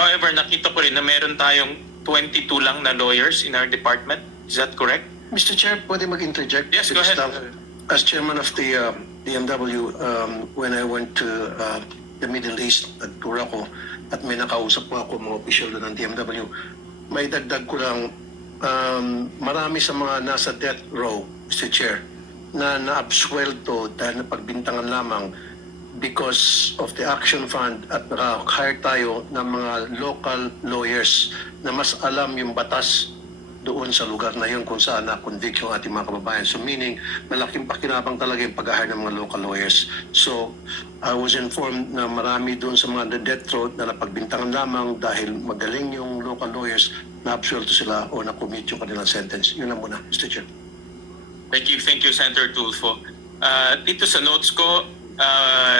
However, nakita ko rin na meron tayong 22 lang na lawyers in our department. Is that correct? Mr. Chair, pwede mag-interject? Yes, with go the ahead. staff? As chairman of the DMW, when I went to the Middle East, nagtura ko at may nakausap po ako mga opisyal doon ng DMW, may dagdag ko lang, marami sa mga nasa death row, Mr. Chair, na naabswelto dahil napagbintangan lamang because of the Action Fund at naka-hire tayo ng mga local lawyers na mas alam yung batas doon sa lugar na yun kung saan na-convict yung ating mga kababayan. So meaning, malaking pakinabang talaga yung pag-hire ng mga local lawyers. So I was informed na marami doon sa mga death row na napagbintangan lamang dahil magaling yung local lawyers, na-absuelto sila o na-commit yung kanilang sentence. Yun lang muna, Mr. Chair. Thank you, Senator Tulfo. Dito sa notes ko,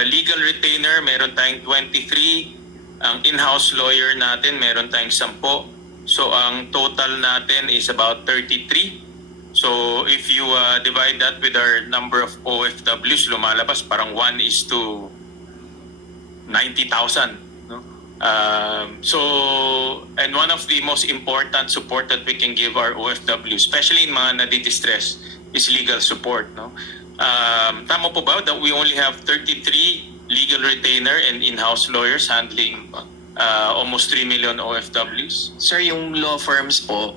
legal retainer, meron tayong 23. Ang in-house lawyer natin, meron tayong 10. So ang total natin is about 33. So if you divide that with our number of OFWs, lumalabas parang 1:90,000. No? And one of the most important support that we can give our OFWs, especially in mga nadi-distress, is legal support. No? Tama po ba that we only have 33 legal retainer and in-house lawyers handling almost 3 million OFWs? Sir, yung law firms po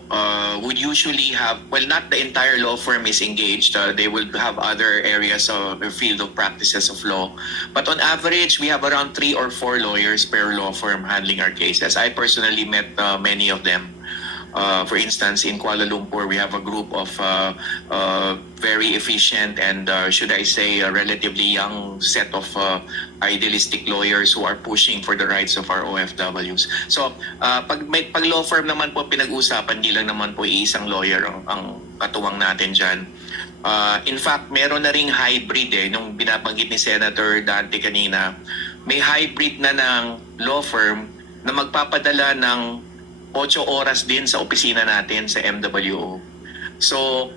would usually have, well, not the entire law firm is engaged. They will have other areas of the field of practices of law. But on average, we have around 3 or 4 lawyers per law firm handling our cases. I personally met many of them. For instance, in Kuala Lumpur, we have a group of very efficient and should I say a relatively young set of idealistic lawyers who are pushing for the rights of our OFWs. So, pag law firm naman po pinag-usapan, di lang naman po isang lawyer ang katuwang natin dyan. In fact, meron na ring hybrid nung binabanggit ni Senator Dante kanina. May hybrid na ng law firm na magpapadala ng 8 oras din sa opisina natin sa MWO. So,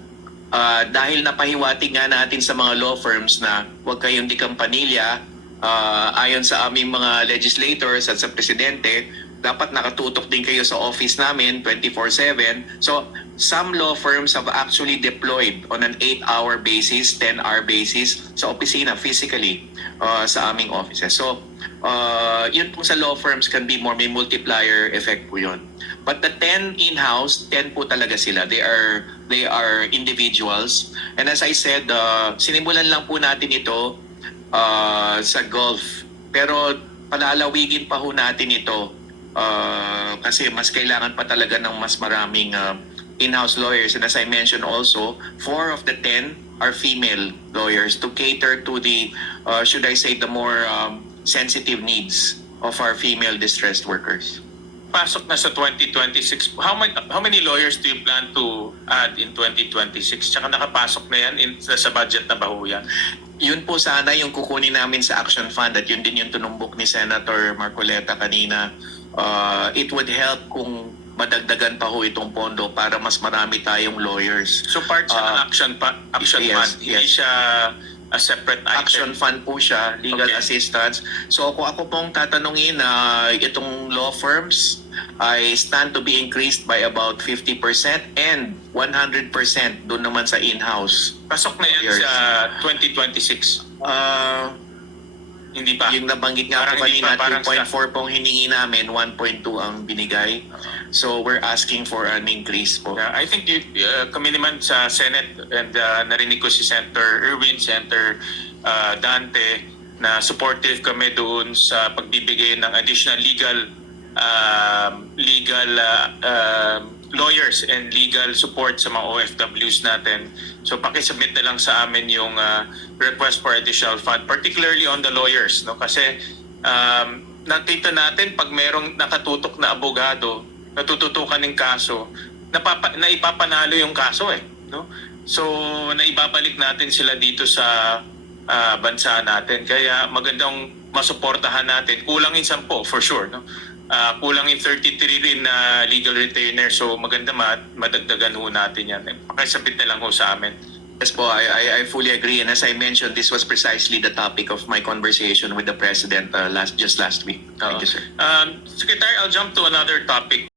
dahil napahiwatig nga natin sa mga law firms na huwag kayong dikampanilya, ayon sa aming mga legislators at sa presidente, dapat nakatutok din kayo sa office namin 24/7. So, some law firms have actually deployed on an 8-hour basis, 10-hour basis sa opisina physically sa aming offices. So, yun po sa law firms can be more, may multiplier effect po yun. But the 10 in-house, 10 po talaga sila. They are individuals. And as I said, sinimulan lang po natin ito sa Gulf. Pero palalawigin pa ho natin ito kasi mas kailangan pa talaga ng mas maraming in-house lawyers. And as I mentioned also, 4 of the 10 are female lawyers to cater to the, should I say, the more sensitive needs of our female distressed workers. Pasok na sa 2026. How many lawyers do you plan to add in 2026? Tsaka nakapasok na yan sa budget na ba ho yan? Yun po sana yung kukunin namin sa Action Fund at yun din yung tunumbok ni Senator Marcoleta kanina. It would help kung madagdagan pa ho itong pondo para mas marami tayong lawyers. So part siya ng Action Fund, hindi siya a separate Action item. Fund po siya, legal assistance. So kung ako pong tatanungin na itong law firms ay stand to be increased by about 50% and 100% doon naman sa in-house. Pasok na yan Years. sa 2026. Hindi pa. Yung nabanggit nga Parang po hindi kanina, pa, parang 2.4 pong hiningi namin, 1.2 ang binigay. So we're asking for an increase po. Yeah, I think kami naman sa Senate and narinig ko si Senator Erwin, Senator Dante na supportive kami doon sa pagbibigay ng additional legal lawyers and legal support sa mga OFWs natin. So pakisubmit na lang sa amin yung request for additional fund, particularly on the lawyers, no? Kasi nakita natin pag merong nakatutok na abogado natututukan ng kaso, naipapanalo yung kaso no? So naibabalik natin sila dito sa bansa natin. Kaya magandang masuportahan natin. Kulang in 10 for sure, no? Kulang in 33 rin na legal retainer, so maganda madagdagan ho natin yan. Pakisabit na lang ho sa amin. Yes po, I fully agree. And as I mentioned, this was precisely the topic of my conversation with the President just last week. Thank you, sir. Secretary, I'll jump to another topic.